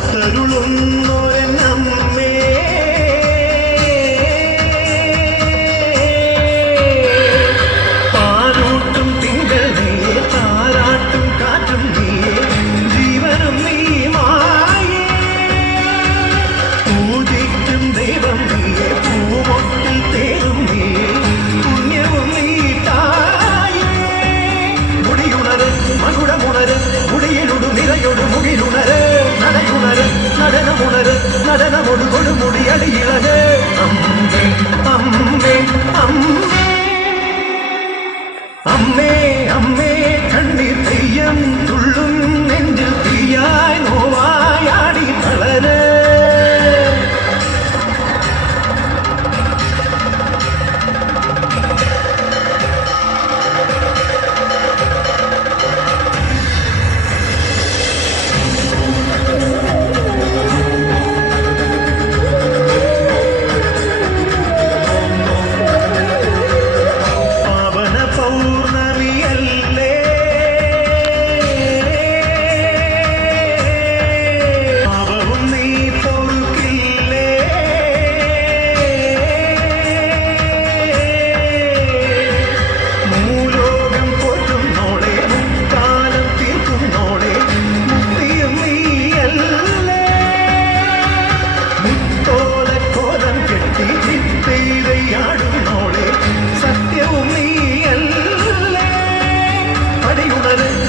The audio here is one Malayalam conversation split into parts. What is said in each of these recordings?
കാത്തരുളുന്നോരമ്മേ പാലൂട്ടും തിങ്കൾ നീയെ താരാട്ടും കാറ്റും നീയെ ജീവനും നീ മായേ പൂജിക്കും ദൈവം നീയെ പൂമൊട്ടിൽ തേരും നീയെ പുണ്യവും നീ തായേ മുടിയുണര് മകുടമുണര് മുടിയിലുടു നിറയൊടു മുകിലുണര് നടയുണര് നടനമുണര് നടനമൊടു കൊടുമുടി അടിയിളര് അമ്മേ അമ്മേ അമ്മേ അമ്മേ അമ്മേ കണ്ണീർ തെയ്യം തുള്ളും നെഞ്ചിൽ തീയായി നോവായാടി തളര്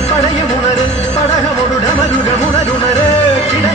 പടയമുണര് പടകമൊടുടമരുകമുണരുണര് കിട